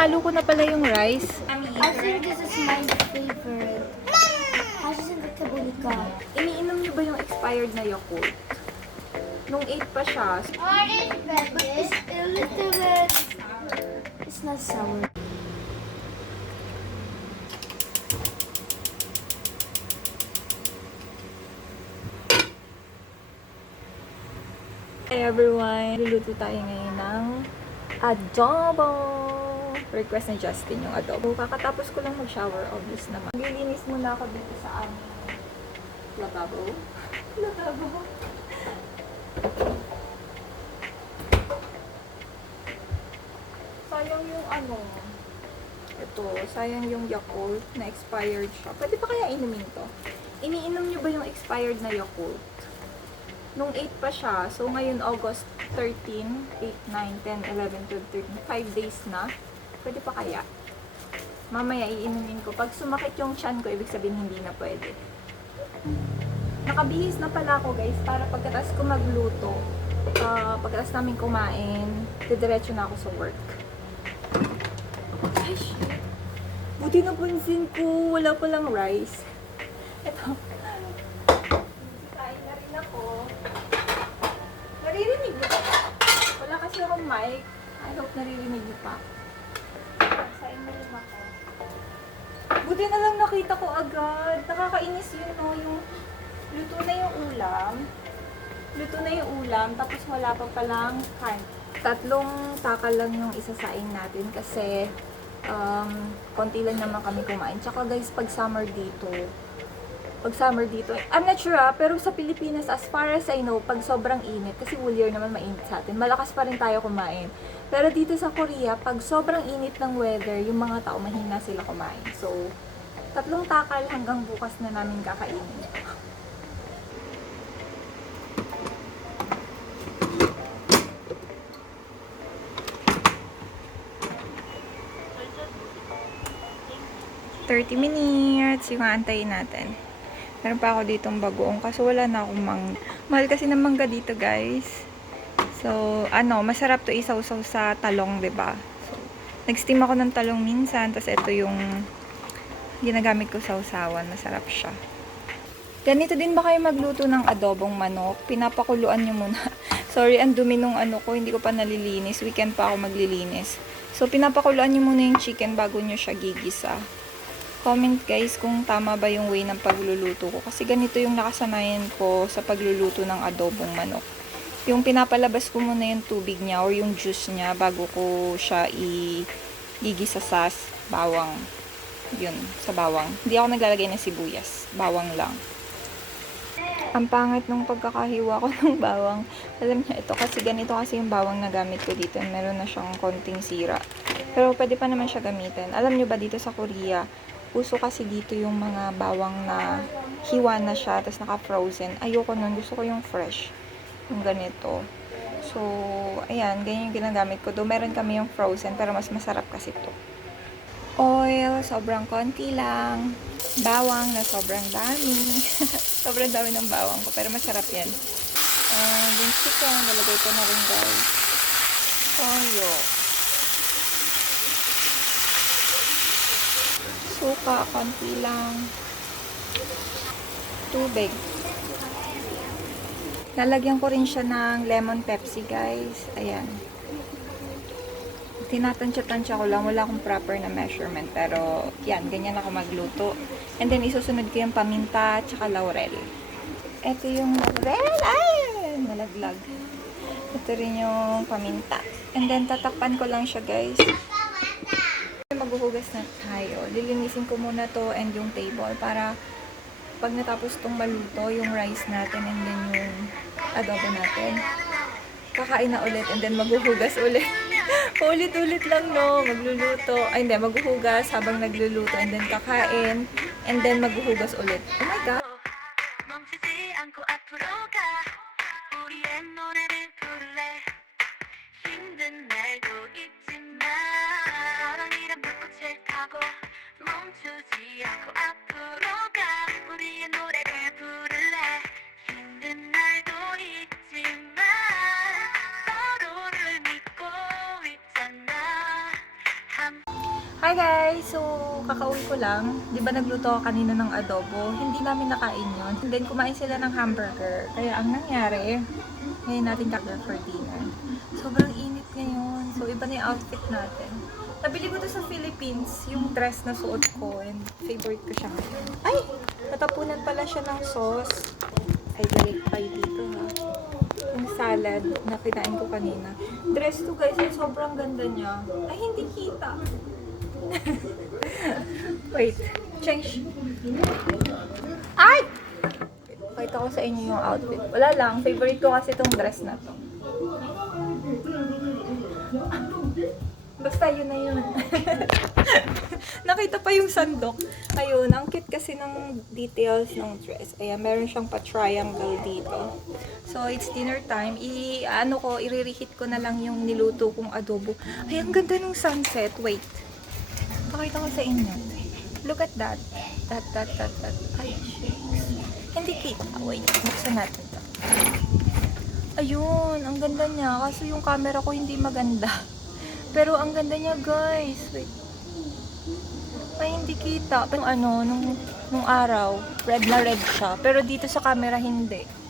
Nahalo ko na pala yung rice. I think this is my favorite. Hashim Kabulika. Iniinom niyo ba yung expired na Yakult? Nung 8 pa siya. But it's a little bit. It's not sour. Hey everyone! Luluto tayo ngayon ng adobo! Request ni Justin yung adobo. Kakatapos ko lang mag-shower, obvious naman. Maglilinis muna ako dito sa aming lababo. Lababo. Sayang yung ito, sayang yung Yakult na expired siya. Pwede pa kaya inumin to? Iniinom niyo ba yung expired na Yakult? Nung 8 pa siya, so ngayon August 13, 8, 9, 10, 11, 12, 13, 5 days na. Pwede pa kaya? Mamaya iinumin ko. Pag sumakit yung tiyan ko, ibig sabihin hindi na pwede. Nakabihis na pala ako guys, para pagkatapos ko magluto, pagkatapos namin kumain, didiretso na ako sa work. Ay, shit. Buti napansin ko, wala palang rice. Ito. Kain na rin ako. Naririnig niyo ba? Wala kasi akong mic. I hope naririnig niyo pa. Kain na rin ako. Buti na lang nakita ko agad. Nakakainis yun, no? Yung luto na yung ulam. Luto na yung ulam, tapos wala pa palang kain. 3 takal lang yung isasain natin kasi konti lang naman kami kumain. Tsaka guys, pag summer dito, I'm not sure pero sa Pilipinas, as far as I know, pag sobrang init, kasi whole year naman mainit sa atin, malakas pa rin tayo kumain. Pero dito sa Korea, pag sobrang init ng weather, yung mga tao mahina sila kumain. So, 3 takal hanggang bukas na namin kakainin. $30 minutes, yung aantayin natin. Meron pa ako ditong bagoong kasi wala na akong mahal kasi ng mangga dito guys. So, masarap to isaw-saw sa talong, 'di ba? So, nag-steam ako ng talong minsan, tapos ito yung ginagamit ko sa usawan, masarap siya. Ganito din ba kayo magluto ng adobong manok? Pinapakuluan nyo muna. Sorry, ang dumi nung ko, hindi ko pa nalilinis. Weekend pa ako maglilinis. So, pinapakuluan nyo muna yung chicken bago nyo siya gigisa. Comment guys kung tama ba yung way ng pagluluto ko. Kasi ganito yung nakasanayan ko sa pagluluto ng adobong manok. Yung pinapalabas ko muna yung tubig niya or yung juice niya bago ko siya igigisa sa bawang. Yun, sa bawang. Hindi ako naglalagay ng sibuyas. Bawang lang. Ang pangit nung pagkakahiwa ko ng bawang. Alam niyo, ito kasi ganito kasi yung bawang na gamit ko dito. Meron na siyang konting sira. Pero pwede pa naman siya gamitin. Alam niyo ba dito sa Korea, uso kasi dito yung mga bawang na hiwa na siya, tapos naka-frozen. Ayoko nun. Gusto ko yung fresh. Yung ganito. So, ayan. Ganyan yung ginagamit ko. Do meron kami yung frozen, pero mas masarap kasi to. Oil, sobrang konti lang. Bawang na sobrang dami. Sobrang dami ng bawang ko, pero masarap yan. Yung chicken, nalagay ko na rin guys. Toyo. Suka, konti lang. Tubig. Lalagyan ko rin siya ng lemon Pepsi, guys. Ayan. Tinatansya-tansya ko lang. Wala akong proper na measurement. Pero, yan. Ganyan ako magluto. And then, isusunod ko yung paminta tsaka laurel. Ito yung laurel. Ay! Nalaglag. Ito rin yung paminta. And then, tatakpan ko lang siya, guys. Maghuhugas na tayo. Lilinisin ko muna to and yung table para pag natapos tong maluto, yung rice natin and then yung adobo natin, kakain na ulit and then maghuhugas ulit. Ulit-ulit lang, no? Magluluto. Ay, hindi. Maghuhugas habang nagluluto and then kakain and then maghuhugas ulit. Oh my God! 멈추지 않고 앞으로 가 우리의 노래를 부를래 힘든 날도 있지만 서로를 믿고 있잖아 Hi guys! So, kakauwi ko lang. Di ba nagluto ako kanina ng adobo? Hindi namin nakain yun. And then, kumain sila ng hamburger. Kaya ang nangyari, ngayon natin kakain for dinner. Sobrang init ngayon. So, iba na yung outfit natin. Nabili ko to sa Philippines, yung dress na suot ko. And favorite ko siya ngayon. Ay! Natapunan pala siya ng sauce. Ay, balik tayo dito ha. Yung salad na kinain ko kanina. Dress to guys, sobrang ganda niya. Ay, hindi kita. Wait. Change. Ay! Pakita ko sa inyo yung outfit. Wala lang. Favorite ko kasi itong dress na to. Basta yun na yun. Nakita pa yung sandok. Ayun, ang cute kasi ng details ng dress. Ayan, meron siyang pa-triangle dito. So, it's dinner time. I-reheat ko na lang yung niluto kong adobo. Ay, ang ganda ng sunset. Wait. Pakita ko sa inyo. Look at that. That. Ay, shakes. Hindi kita. Wait, buksan natin to. Ayun, ang ganda niya. Kaso yung camera ko hindi maganda. Pero ang ganda niya, guys. Wait. Ay, hindi kita. Pero nung araw, red na red siya. Pero dito sa camera, hindi.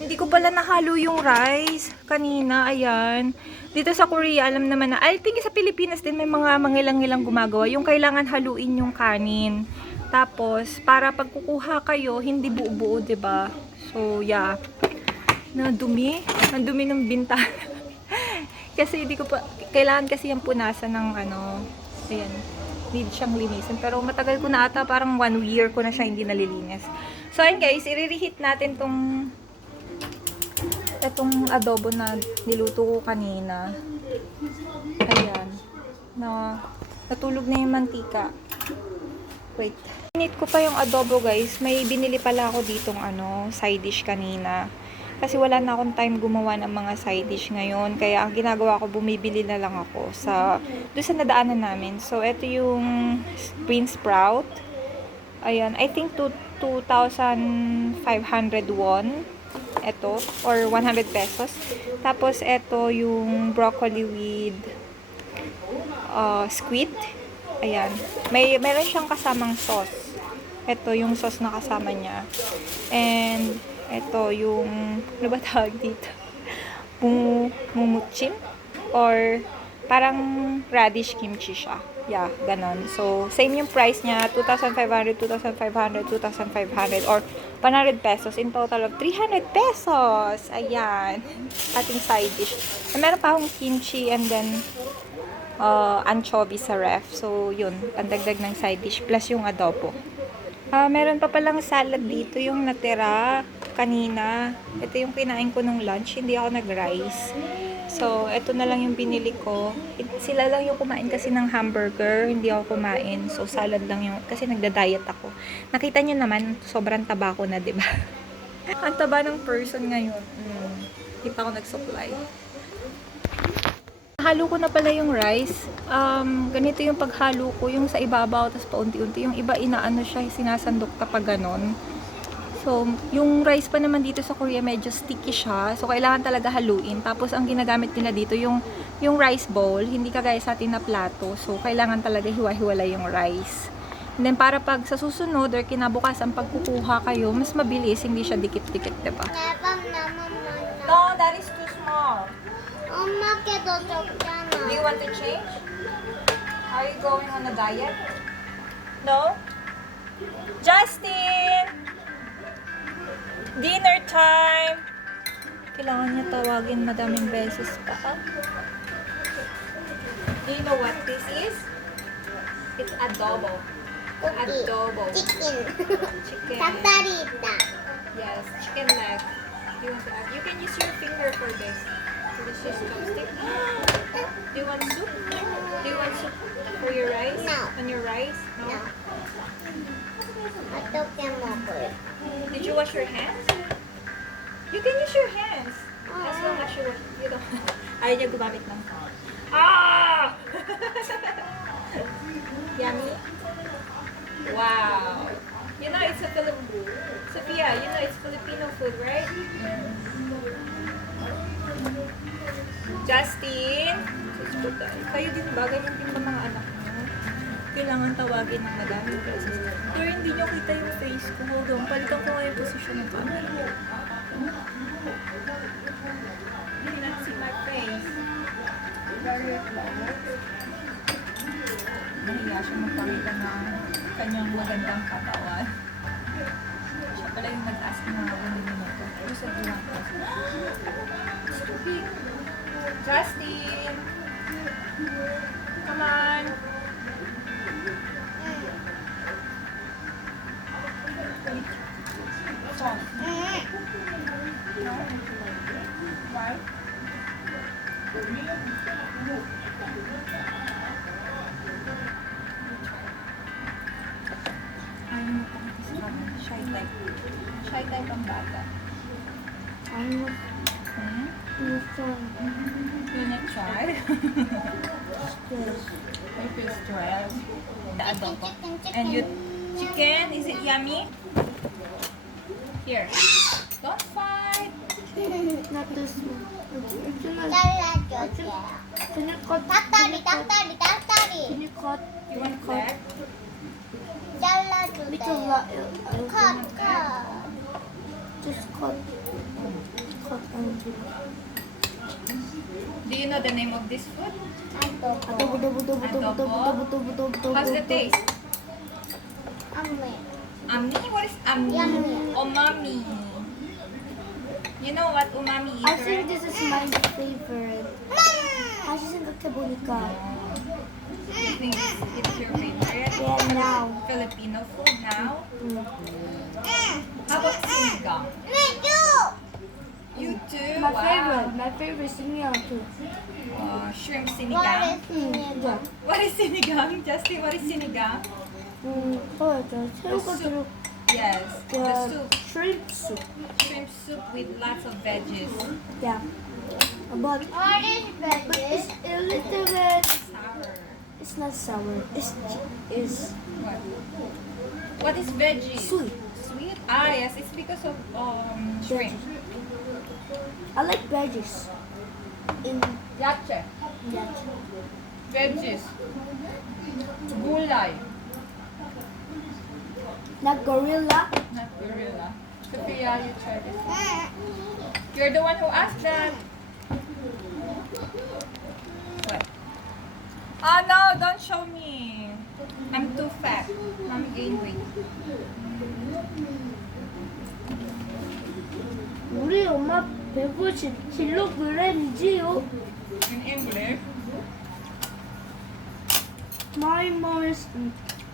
Hindi ko pala nahalo yung rice kanina. Ayan. Dito sa Korea, alam naman na, I think sa Pilipinas din may mga mangilang-ilang gumagawa. Yung kailangan haluin yung kanin. Tapos, para pag kukuha kayo, hindi buo-buo, ba diba? So, yeah. Nadumi. Nadumi ng bintana. Kasi hindi ko pa, kailangan kasi yung punasan ng ayan, need siyang linisin. Pero matagal ko na ata, parang 1 year ko na siya hindi nalilinis. So, ayun guys, i-reheat natin itong adobo na niluto ko kanina. Ayan. Natulog na yung mantika. Wait. Init ko pa yung adobo guys. May binili pala ako ditong side dish kanina. Kasi wala na akong time gumawa ng mga side dish ngayon. Kaya ang ginagawa ko, bumibili na lang ako doon sa nadaanan namin. So, ito yung bean sprout. Ayan. I think 2,500 won. Ito. Or 100 pesos. Tapos, ito yung broccoli with squid. Ayan. Meron siyang kasamang sauce. Ito yung sauce na kasama niya. And, ito yung, ano ba tawag dito? Mumuchim? Or, parang radish kimchi siya. Yeah, ganon. So, same yung price niya. 2,500, 2,500, 2,500, or 100 pesos. In total of 300 pesos. Ayan. Ating side dish. Meron pa akong kimchi and then anchovy sa ref. So, yun. Ang dagdag ng side dish. Plus yung adobo. Meron pa palang salad dito yung natira kanina. Ito yung kinain ko nung lunch. Hindi ako nag-rice. So, ito na lang yung binili ko. Sila lang yung kumain kasi ng hamburger. Hindi ako kumain. So, salad lang yung... Kasi nagda-diet ako. Nakita nyo naman, sobrang taba ko na, diba? Ang taba ng person ngayon. Hindi pa ako nag-supply. Halo ko na pala yung rice. Ganito yung paghalo ko. Yung sa ibabaw, tapos paunti-unti. Yung iba, inaano siya, sinasandok kapag ganon. So, yung rice pa naman dito sa Korea, medyo sticky siya. So, kailangan talaga haluin. Tapos, ang ginagamit nila dito, yung rice bowl, hindi kagaya sa atin na plato. So, kailangan talaga hiwa-hiwala yung rice. And then, para pag sa susunod or kinabukasan, pag kukuha kayo, mas mabilis, hindi siya dikit-dikit, diba? No, that is too small. 엄마 게 더 적잖아. Do you want to change? Are you going on a diet? No? Justin! Dinner time! Kailangan niya tawagin madaming beses pa. Do you know what this is? It's adobo. Adobo. 치킨. Chicken. 닭다리 있다. Yes, chicken leg. Do you want to add? You can use your finger for this. This is chopstick. Do you want soup? Do you want soup for your rice? No. On your rice? No? 어떻게 먹을? Did you wash your hands? You can use your hands. As long as you don't. Ayaw niya gumamit ng. Ah! Yummy? Wow. You know it's a Sophia, you know it's Filipino food, right? Justin! Kayo din ba? Ganyan din ba mga anak mo? kailangan tawagin ng madaming beses. Pero hindi nyo kita yung face ko. Hold on, palitan ko nga yung position ng camera. You cannot see my face. Nahiya siya magpakita ng kanyang magandang katawan. Siya pala yung nag-ask ng mga ganun nito. Pero sa buwan ko. Stupid! Justin! Come on! Sauce. No? Why? Ayaw mo pakita sa camera. Shy type. Shy type ang bata. I'm Hmm? not sure. You not try? Yes. I feel stressed. The adobo. And you chicken, is it yummy? Here. Don't fight. Not this one. Can you cut? 닭다리 닭다리 닭다리 Can you cut? You want black? Little 잘라주세요 컷컷 just cut. Cut and Do you know the name of this food? adobo, How's the taste? 안돼 Ami? What is ami? Yummy. Umami. You know what umami is, I think right? this is my favorite. 다시 생각해보니까 You think it's your favorite? yeah now. Filipino food now? Mm. How about sinigang? 내줘 You too? My Wow. favorite senior too. Shrimp What sinigang. is Yeah. What is sinigang? Justin, what is sinigang? 새우가 들어 Yes, the soup. shrimp soup. Shrimp soup with lots of veggies. Yeah. But What is it's veggies? a little bit. Sour. It's not sour. It's What? What is veggie? sweet. Sweet? Ah, yes, it's because of shrimp. I like veggies. In Yache. that. Veggies. Gulay. Not gorilla. Not gorilla. Sophia, you try this. You're the one who asked that. What? Oh no, don't show me. I'm too fat. Mommy gain weight. 우리 엄마 157kg이지요. In English, My mom is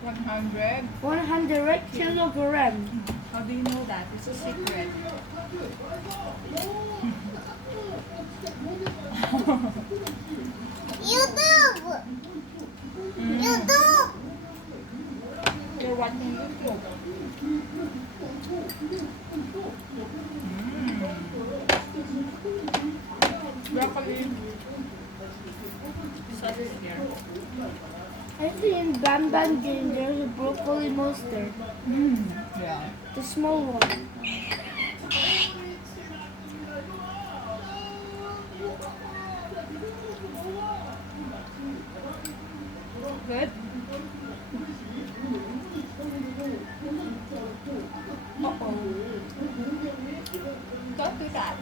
100. 100 kilograms. How do you know that? It's a secret. 유튜브 유튜브 You're watching YouTube. Broccoli. Sauce is here. I think in Bam Bam Game there's a broccoli monster. Yeah. The small one. Good? Uh-oh. Don't do that.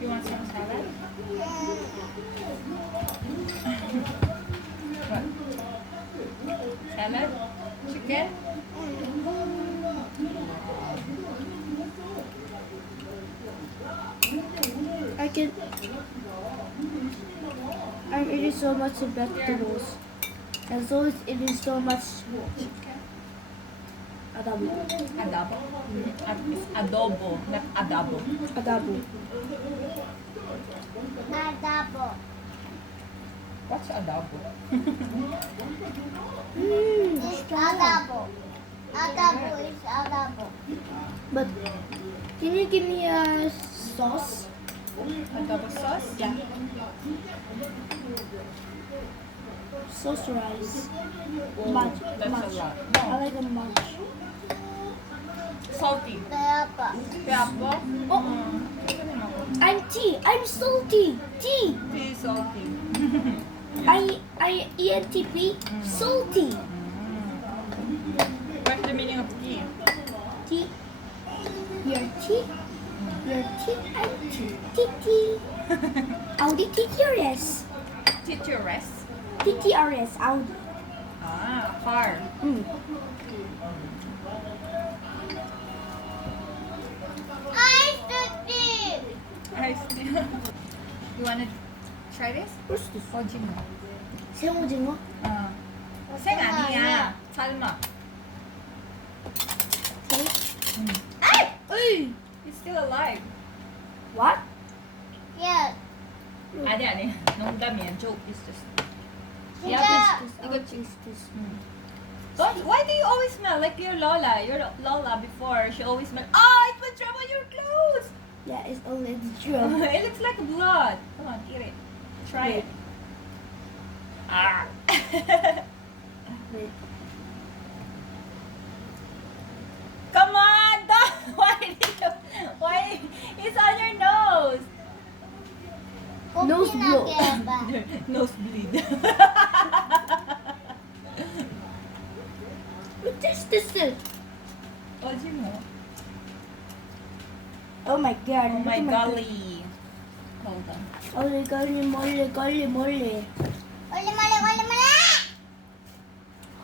You want some salad? What? Salad? Chicken? I'm eating so much vegetables. And so is eating so much adobo. Adobo? It's adobo, not adobo. Adobo. 아다보 What's adobo? is 아다보 아다보 is 아다보 But can you give me a sauce? Adobo sauce? Yeah. Sauce rice. Munch. That's Munch. a lot. I No. like a munch. Salty. 내 아빠 Kaya po? Oo. I'm tea. I'm salty. Tea. Tea is salty. I ENTP. Salty. What's the meaning of tea? Tea. Your tea. Your tea. I'm tea. Tea tea. Audi TTRS. Titures. TTRS. Audi. Ah, car. I still Iced tea. You wanna try this? What's this? 오징어. 생오징어? 어. 생 아니야. 삶아. Hey! It's still alive. What? Yes. 아니. 농담이야. Joke is just. 진짜. 이거 this. Why do you always smell like your Lola? Your Lola before, she always smelled. Oh, it will drop on your clothes. Yeah, it's already true. It looks like blood. Come on, eat it. Try it. Ah. Wait. Come on, don't. Why? It's on your nose. Nose blow. Nosebleed. What is this? 오징어. Oh my god. Oh look my at golly. Hold on. Golly, golly, molly, golly, molly. Holy moly.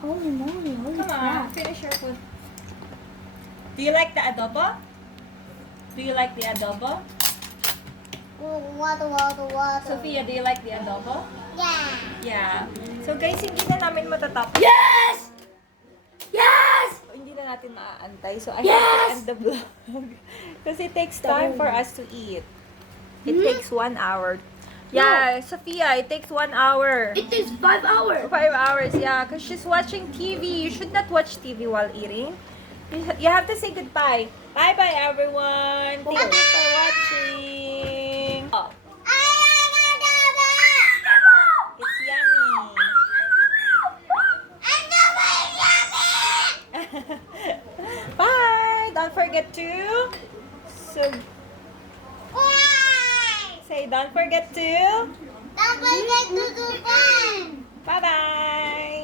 Holy moly, holy Come on, crap. finish your food. Do you like the adobo? Do you like the adobo? Water. Sophia, do you like the adobo? Yeah. Yeah. So guys, hindi na namin matatapos. Yes! Yes! Hindi na natin maaantay. So I Yes! have to end the vlog. Because it takes time for us to eat. It takes 1 hour. Yeah, Sophia, it takes 1 hour. It is 5 hours. 5 hours, yeah. Because she's watching TV. You should not watch TV while eating. You have to say goodbye. Bye-bye, everyone. Thank you for watching. Oh, it's yummy. Bye. Don't forget to say don't forget to Don't forget to do fun. bye-bye.